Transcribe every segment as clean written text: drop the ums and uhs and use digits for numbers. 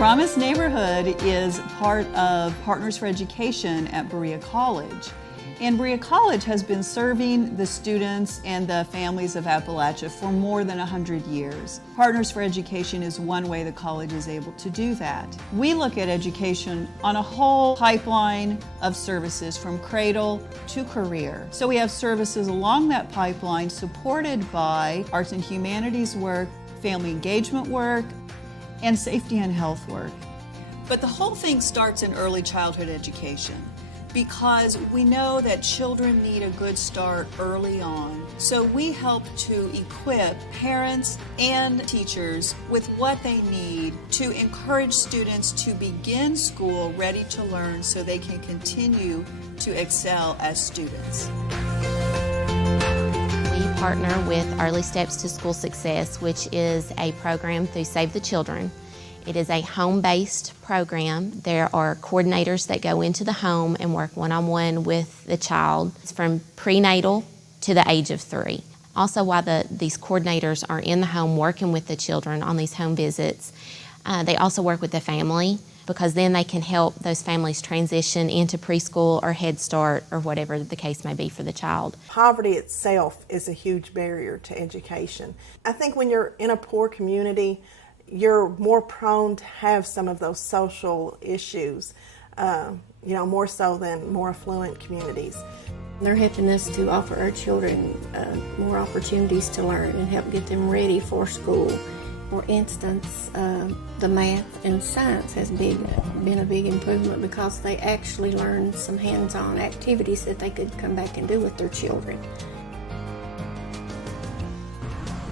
Promise Neighborhood is part of Partners for Education at Berea College. And Berea College has been serving the students and the families of Appalachia for more than 100 years. Partners for Education is one way the college is able to do that. We look at education on a whole pipeline of services from cradle to career. So we have services along that pipeline supported by arts and humanities work, family engagement work, and safety and health work. But the whole thing starts in early childhood education, because we know that children need a good start early on. So we help to equip parents and teachers with what they need to encourage students to begin school ready to learn so they can continue to excel as students. We partner with Early Steps to School Success, which is a program through Save the Children. It is a home-based program. There are coordinators that go into the home and work one-on-one with the child. It's from prenatal to the age of 3. Also, while these coordinators are in the home working with the children on these home visits, they also work with the family, because then they can help those families transition into preschool or Head Start or whatever the case may be for the child. Poverty itself is a huge barrier to education. I think when you're in a poor community, you're more prone to have some of those social issues, more so than more affluent communities. They're helping us to offer our children more opportunities to learn and help get them ready for school. For instance, the math and science has been a big improvement because they actually learn some hands-on activities that they could come back and do with their children.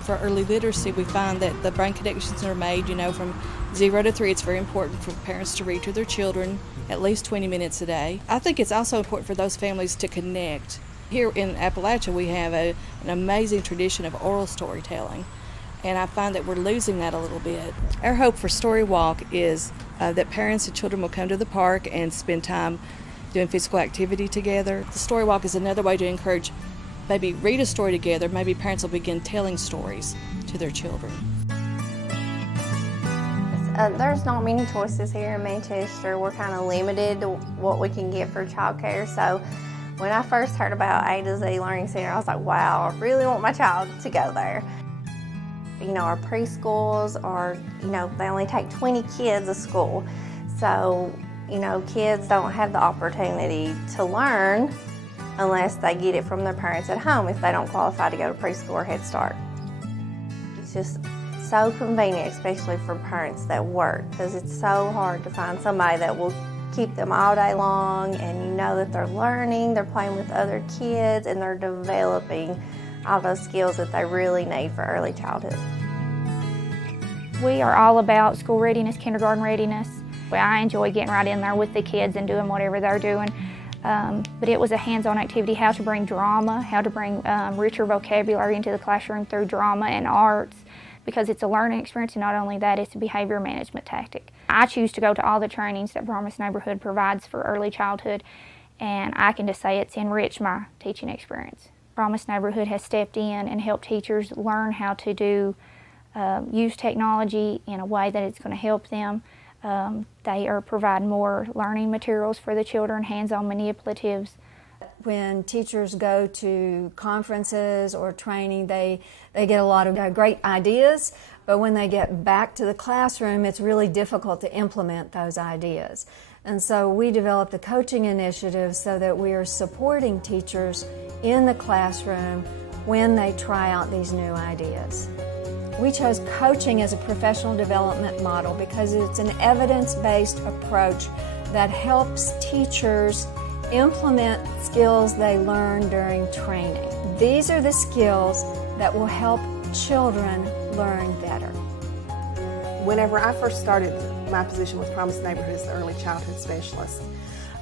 For early literacy, we find that the brain connections are made, from 0 to 3. It's very important for parents to read to their children at least 20 minutes a day. I think it's also important for those families to connect. Here in Appalachia, we have an amazing tradition of oral storytelling, and I find that we're losing that a little bit. Our hope for Story Walk is that parents and children will come to the park and spend time doing physical activity together. The Story Walk is another way to encourage maybe read a story together. Maybe parents will begin telling stories to their children. There's not many choices here in Manchester. We're kind of limited to what we can get for childcare. So when I first heard about A to Z Learning Center, I was like, wow, I really want my child to go there. Our preschools are, they only take 20 kids to school. So, kids don't have the opportunity to learn unless they get it from their parents at home if they don't qualify to go to preschool or Head Start. It's just so convenient, especially for parents that work, because it's so hard to find somebody that will keep them all day long, and that they're learning, they're playing with other kids, and they're developing all those skills that they really need for early childhood. We are all about school readiness, kindergarten readiness. I enjoy getting right in there with the kids and doing whatever they're doing. But it was a hands-on activity, how to bring drama, how to bring richer vocabulary into the classroom through drama and arts, because it's a learning experience, and not only that, it's a behavior management tactic. I choose to go to all the trainings that Promise Neighborhood provides for early childhood, and I can just say it's enriched my teaching experience. Promise Neighborhood has stepped in and helped teachers learn how to use technology in a way that it's going to help them. They are providing more learning materials for the children, hands-on manipulatives. When teachers go to conferences or training, they get a lot of great ideas, but when they get back to the classroom, it's really difficult to implement those ideas. And so we developed a coaching initiative so that we are supporting teachers in the classroom when they try out these new ideas. We chose coaching as a professional development model because it's an evidence-based approach that helps teachers implement skills they learn during training. These are the skills that will help children learn better. Whenever I first started my position with Promise Neighborhood as the early childhood specialist,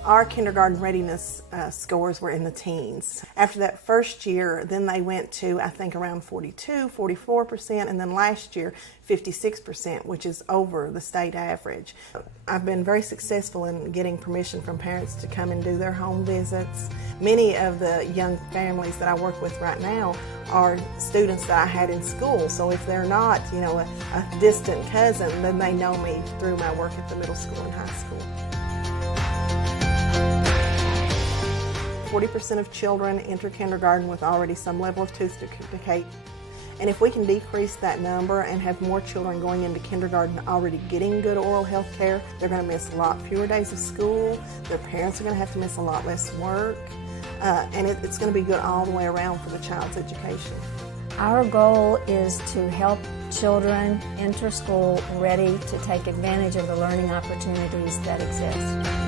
our kindergarten readiness scores were in the teens. After that first year, then they went to, I think, around 42, 44%, and then last year, 56%, which is over the state average. I've been very successful in getting permission from parents to come and do their home visits. Many of the young families that I work with right now are students that I had in school. So if they're not, you know, a distant cousin, then they know me through my work at the middle school and high school. 40% of children enter kindergarten with already some level of tooth decay. And if we can decrease that number and have more children going into kindergarten already getting good oral health care, they're going to miss a lot fewer days of school, their parents are going to have to miss a lot less work, and it's going to be good all the way around for the child's education. Our goal is to help children enter school ready to take advantage of the learning opportunities that exist.